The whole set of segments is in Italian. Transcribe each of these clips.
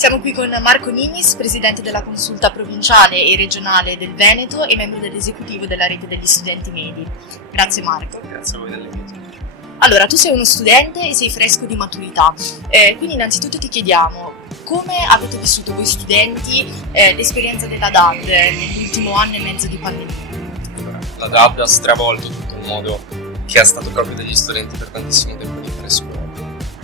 Siamo qui con Marco Nignis, presidente della consulta provinciale e regionale del Veneto e membro dell'esecutivo della rete degli studenti medi. Grazie Marco. Grazie a voi dell'invito. Allora, tu sei uno studente e sei fresco di maturità, quindi innanzitutto ti chiediamo come avete vissuto voi studenti l'esperienza della DAD nell'ultimo anno e mezzo di pandemia? Allora, la DAD ha stravolto tutto il modo che è stato proprio degli studenti per tantissimo tempo di fare scuola,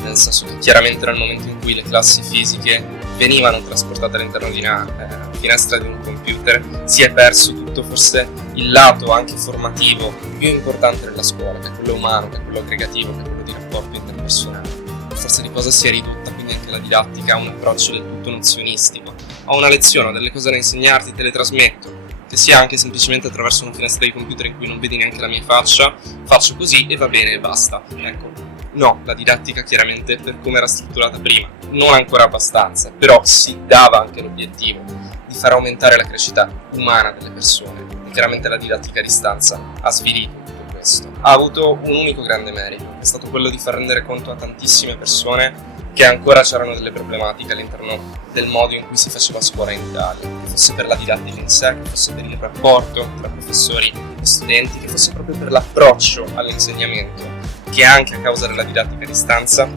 nel senso che chiaramente nel momento in cui le classi fisiche venivano trasportate all'interno di una finestra di un computer si è perso tutto forse il lato anche formativo più importante della scuola, che è quello umano, che è quello aggregativo, che è quello di rapporto interpersonale. Forse di cosa si è ridotta quindi anche la didattica a un approccio del tutto nozionistico, a una lezione, ho delle cose da insegnarti, te le trasmetto, che sia anche semplicemente attraverso una finestra di computer in cui non vedi neanche la mia faccia, faccio così e va bene e basta. Ecco, no, la didattica chiaramente per come era strutturata prima, non ancora abbastanza, però si dava anche l'obiettivo di far aumentare la crescita umana delle persone. E chiaramente la didattica a distanza ha svilito tutto questo. Ha avuto un unico grande merito, è stato quello di far rendere conto a tantissime persone che ancora c'erano delle problematiche all'interno del modo in cui si faceva scuola in Italia, che fosse per la didattica in sé, che fosse per il rapporto tra professori e studenti, che fosse proprio per l'approccio all'insegnamento, che anche a causa della didattica a distanza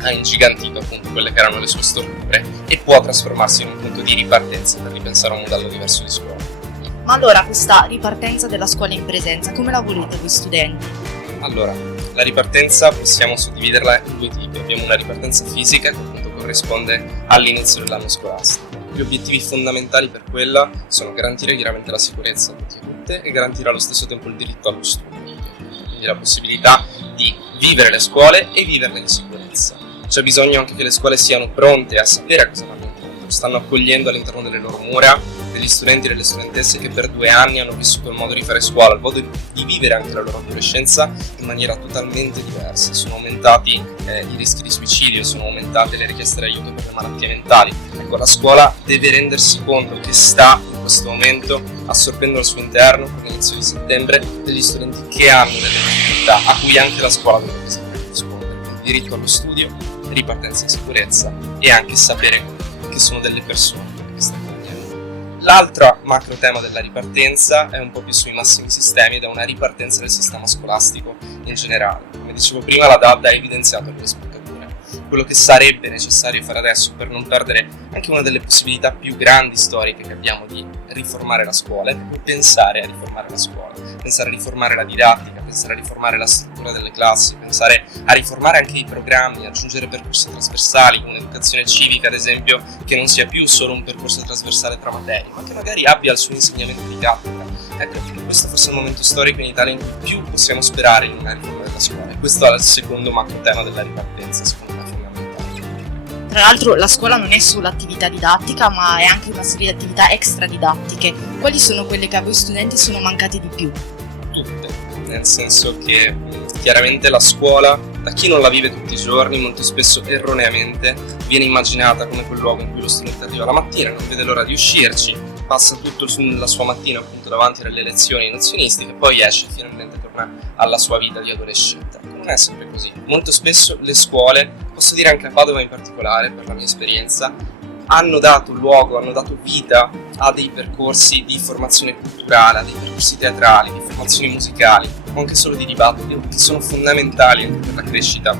ha ingigantito appunto quelle che erano le sue storture e può trasformarsi in un punto di ripartenza per ripensare a un modello diverso di scuola. Ma allora questa ripartenza della scuola in presenza, come la volete voi studenti? Allora, la ripartenza possiamo suddividerla in due tipi. Abbiamo una ripartenza fisica che appunto corrisponde all'inizio dell'anno scolastico. Gli obiettivi fondamentali per quella sono garantire chiaramente la sicurezza a tutti e tutte e garantire allo stesso tempo il diritto allo studio, quindi la possibilità di vivere le scuole e viverle in sicurezza. C'è bisogno anche che le scuole siano pronte a sapere a cosa vanno incontro, stanno accogliendo all'interno delle loro mura degli studenti e delle studentesse che per 2 anni hanno vissuto il modo di fare scuola, il modo di vivere anche la loro adolescenza in maniera totalmente diversa. Sono aumentati i rischi di suicidio, sono aumentate le richieste di aiuto per le malattie mentali. Ecco, la scuola deve rendersi conto che sta in questo momento assorbendo al suo interno, con l'inizio di settembre, degli studenti che hanno delle difficoltà a cui anche la scuola dovrebbe sapere rispondere. Quindi diritto allo studio, ripartenza in sicurezza e anche sapere che sono delle persone che stanno. L'altro macro tema della ripartenza è un po' più sui massimi sistemi ed è una ripartenza del sistema scolastico in generale. Come dicevo prima, la DAD ha evidenziato le sfaccettature. Quello che sarebbe necessario fare adesso per non perdere anche una delle possibilità più grandi storiche che abbiamo di riformare la scuola è proprio pensare a riformare la scuola, pensare a riformare la didattica, pensare a riformare la struttura delle classi, pensare a riformare anche i programmi, aggiungere percorsi trasversali, un'educazione civica ad esempio che non sia più solo un percorso trasversale tra materie, ma che magari abbia il suo insegnamento di cattedra. Ecco, questo forse è il momento storico in Italia in cui più possiamo sperare in una riforma della scuola e questo è il secondo macro tema della ripartenza, secondo me fondamentale. Tra l'altro la scuola non è solo attività didattica, ma è anche una serie di attività extradidattiche. Quali sono quelle che a voi studenti sono mancate di più? Tutte, nel senso che chiaramente la scuola, da chi non la vive tutti i giorni, molto spesso erroneamente viene immaginata come quel luogo in cui lo studente arriva la mattina, non vede l'ora di uscirci, passa tutto la sua mattina appunto davanti alle lezioni nozionistiche, poi esce e finalmente torna alla sua vita di adolescente. Non è sempre così. Molto spesso le scuole, posso dire anche a Padova in particolare, per la mia esperienza, hanno dato luogo, hanno dato vita a dei percorsi di formazione culturale, a dei percorsi teatrali, di formazioni musicali, o anche solo di dibattito, che sono fondamentali anche per la crescita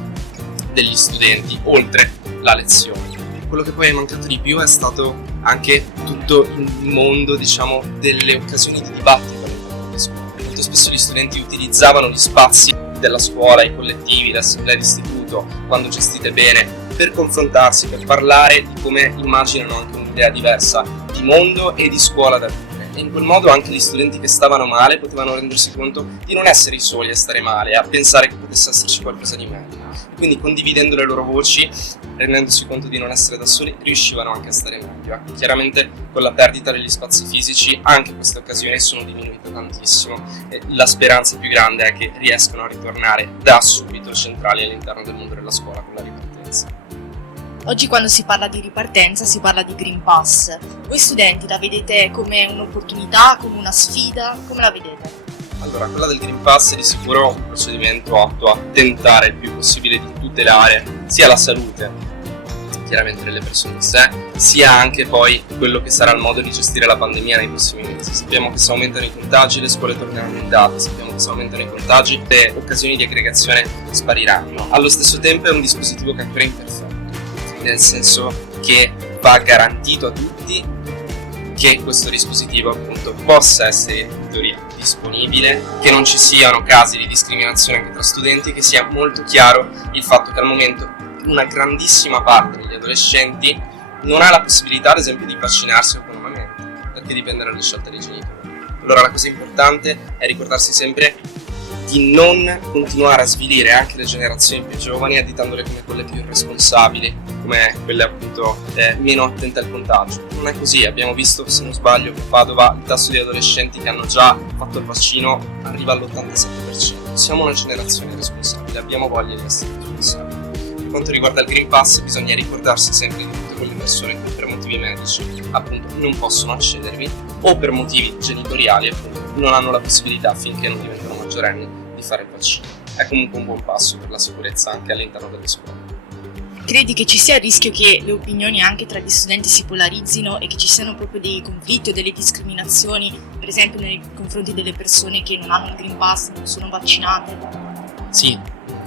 degli studenti, oltre la lezione. Quello che poi è mancato di più è stato anche tutto il mondo, diciamo, delle occasioni di dibattito all'interno delle scuole. Molto spesso gli studenti utilizzavano gli spazi della scuola, i collettivi, le assemblee d'istituto, quando gestite bene, per confrontarsi, per parlare di come immaginano anche un'idea diversa di mondo e di scuola da vivere. E in quel modo anche gli studenti che stavano male potevano rendersi conto di non essere i soli a stare male, a pensare che potesse esserci qualcosa di meglio. Quindi condividendo le loro voci, rendendosi conto di non essere da soli, riuscivano anche a stare meglio. Chiaramente con la perdita degli spazi fisici anche queste occasioni sono diminuite tantissimo e la speranza più grande è che riescano a ritornare da subito centrali all'interno del mondo della scuola con la ripartenza. Oggi quando si parla di ripartenza si parla di Green Pass. Voi studenti la vedete come un'opportunità, come una sfida? Come la vedete? Allora, quella del Green Pass è di sicuro un procedimento atto a tentare il più possibile di tutelare sia la salute chiaramente nelle persone in sé, sia anche poi quello che sarà il modo di gestire la pandemia nei prossimi mesi. Sappiamo che se aumentano i contagi le scuole torneranno in data, sappiamo che se aumentano i contagi le occasioni di aggregazione spariranno. Allo stesso tempo è un dispositivo che è ancora imperfetto, nel senso che va garantito a tutti che questo dispositivo appunto possa essere in teoria disponibile, che non ci siano casi di discriminazione anche tra studenti, che sia molto chiaro il fatto che al momento una grandissima parte degli adolescenti non ha la possibilità ad esempio di vaccinarsi autonomamente, perché dipende dalle scelte dei genitori. Allora la cosa importante è ricordarsi sempre di non continuare a svilire anche le generazioni più giovani additandole come quelle più irresponsabili, come quelle appunto meno attente al contagio. Non è così, abbiamo visto, se non sbaglio, che a Padova il tasso di adolescenti che hanno già fatto il vaccino arriva all'87%. Siamo una generazione responsabile, abbiamo voglia di essere responsabili. Per quanto riguarda il Green Pass bisogna ricordarsi sempre di tutte quelle persone che per motivi medici appunto non possono accedervi o per motivi genitoriali appunto non hanno la possibilità finché non diventano maggiorenni di fare il vaccino. È comunque un buon passo per la sicurezza anche all'interno delle scuole. Credi che ci sia il rischio che le opinioni anche tra gli studenti si polarizzino e che ci siano proprio dei conflitti o delle discriminazioni, per esempio nei confronti delle persone che non hanno il Green Pass, non sono vaccinate? Sì,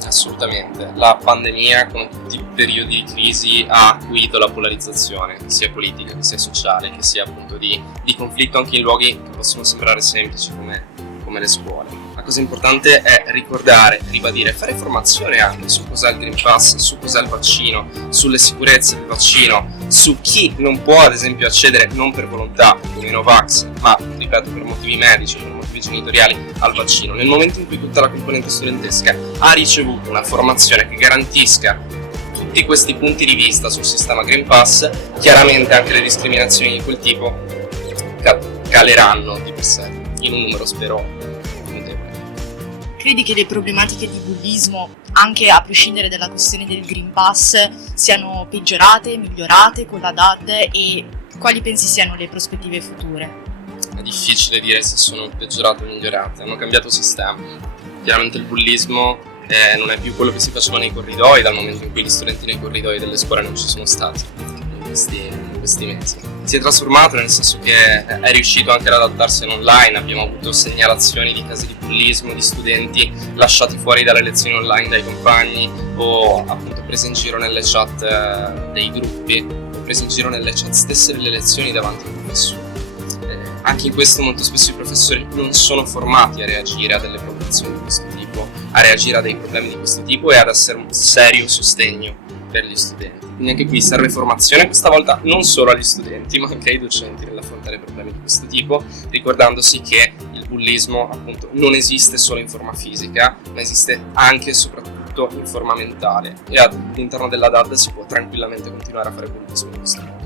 assolutamente. La pandemia, come tutti i periodi di crisi, ha acuito la polarizzazione, sia politica che sia sociale, che sia appunto di conflitto anche in luoghi che possono sembrare semplici come le scuole. La cosa importante è ricordare, ribadire, fare formazione anche su cos'è il Green Pass, su cos'è il vaccino, sulle sicurezze del vaccino, su chi non può ad esempio accedere non per volontà, come i Novax, ma ripeto per motivi medici, per motivi genitoriali al vaccino. Nel momento in cui tutta la componente studentesca ha ricevuto una formazione che garantisca tutti questi punti di vista sul sistema Green Pass, chiaramente anche le discriminazioni di quel tipo caleranno di per sé, in un numero spero notevole. Credi che le problematiche di bullismo, anche a prescindere dalla questione del Green Pass, siano peggiorate, migliorate con la DAD e quali pensi siano le prospettive future? È difficile dire se sono peggiorate o migliorate, hanno cambiato sistema. Chiaramente il bullismo non è più quello che si faceva nei corridoi dal momento in cui gli studenti nei corridoi delle scuole non ci sono stati in questi mesi. Si è trasformato nel senso che è riuscito anche ad adattarsi all'online, abbiamo avuto segnalazioni di casi di bullismo di studenti lasciati fuori dalle lezioni online dai compagni o appunto presi in giro nelle chat dei gruppi, o presi in giro nelle chat stesse delle lezioni davanti ai professori. Anche in questo molto spesso i professori non sono formati a reagire a delle provocazioni di questo tipo, a reagire a dei problemi di questo tipo e ad essere un serio sostegno per gli studenti. Quindi anche qui serve formazione, questa volta non solo agli studenti ma anche ai docenti nell'affrontare problemi di questo tipo, ricordandosi che il bullismo appunto non esiste solo in forma fisica, ma esiste anche e soprattutto in forma mentale e all'interno della DAD si può tranquillamente continuare a fare bullismo in questo modo.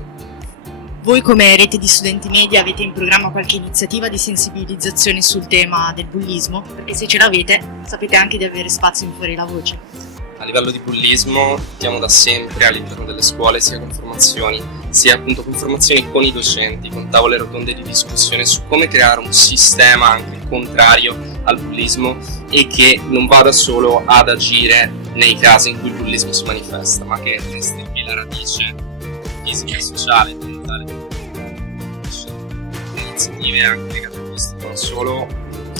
Voi come rete di studenti media avete in programma qualche iniziativa di sensibilizzazione sul tema del bullismo? Perché se ce l'avete sapete anche di avere spazio in Fuori la Voce. A livello di bullismo lottiamo da sempre all'interno delle scuole sia con formazioni, sia appunto con formazioni con i docenti, con tavole rotonde di discussione su come creare un sistema anche contrario al bullismo e che non vada solo ad agire nei casi in cui il bullismo si manifesta, ma che estirpi la radice fisica, sociale, mentale. Le iniziative anche legate a questo, non solo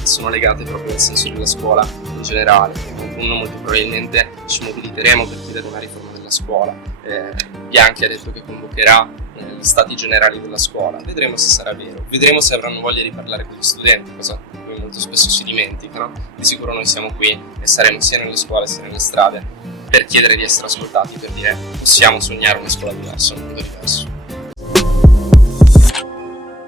sono legate proprio al senso della scuola in generale. In autunno molto probabilmente ci mobiliteremo per chiedere una riforma della scuola. Bianchi ha detto che convocherà gli stati generali della scuola, vedremo se sarà vero, vedremo se avranno voglia di parlare con gli studenti, cosa che poi molto spesso si dimenticano. Di sicuro noi siamo qui e saremo sia nelle scuole sia nelle strade per chiedere di essere ascoltati, per dire possiamo sognare una scuola diversa, un mondo diverso.